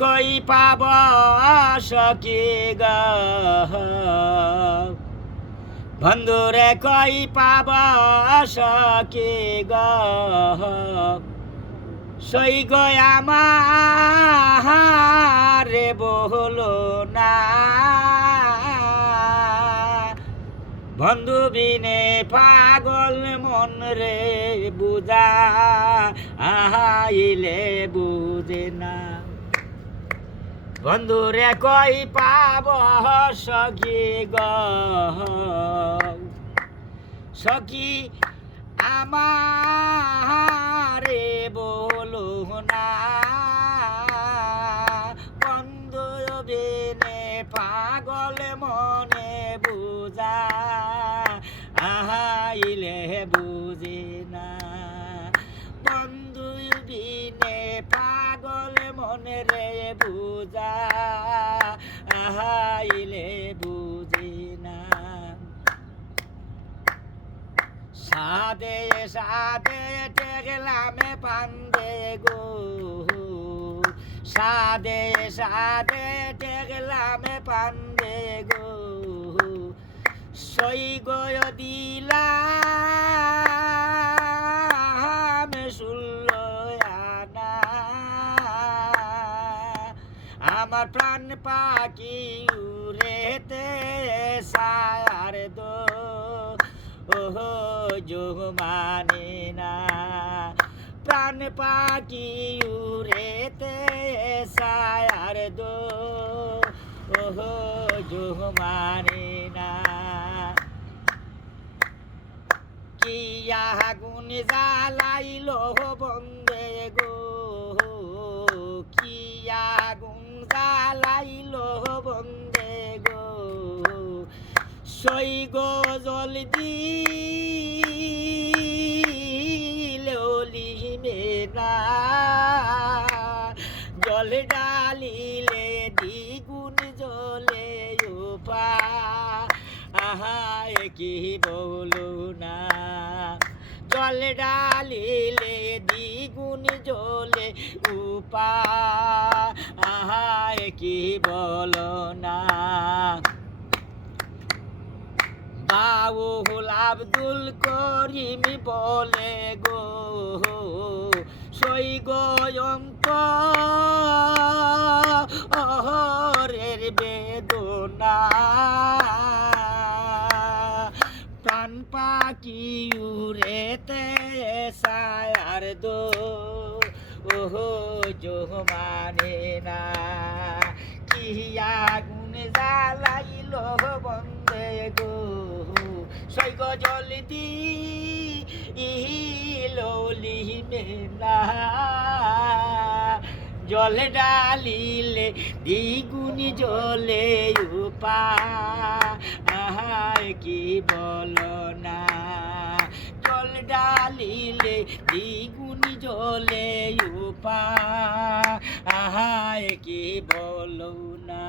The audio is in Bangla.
কই পাব সখী গো বন্ধুরে কই পাব সখী গো সই গো আমারে বহলো না বন্ধু বিনে পাগল মন রে বুঝা আহাইলে বুঝে না বন্ধুরে কই পাব সখী গো সখী আমারে বলো না বন্ধু বিনে পাগল মনে বুঝা আহাইলে বুঝে না বন্ধু বিনে পাগল মনে রে বুঝা আহাইলে বুঝে না সাদে সাদে টেগলামে পান্দে গো সাদে সাদে টেগলামে পান্দে গো সই গো দিলাম শুনল আনা আমার প্রাণ পাখি উড়েতে সার দো ওহো যোগ মানে না প্রাণ পাখি উড়েতে সার দো ওহো যোগ মানে না কি আগুন জ্বালাইলো বন্দে গো কি আগুন জ্বালাইলো বন্দে গো সই গো জল দিলিমে না জল ডালিলে দ্বিগুণ জলে উপা আহা কি বলো না জল ডালিলে দ্বিগুণ জলে উপা আহা কি বলো না বাউল আব্দুল করিম বলে গো সই গয়ন্তরের বেদনা প্রাণ পাখি উড়েতে সায়ার দো ওহো যোগ মানে না কি আগুন জ্বালাইল বন্দে গো সই গো জল দিলিমে না জল ডালিলে দ্বিগুণ জলে উপা আহায় কি বলো না জল ডালিলে দ্বিগুণ জলে উপা আহায় কি বলো না।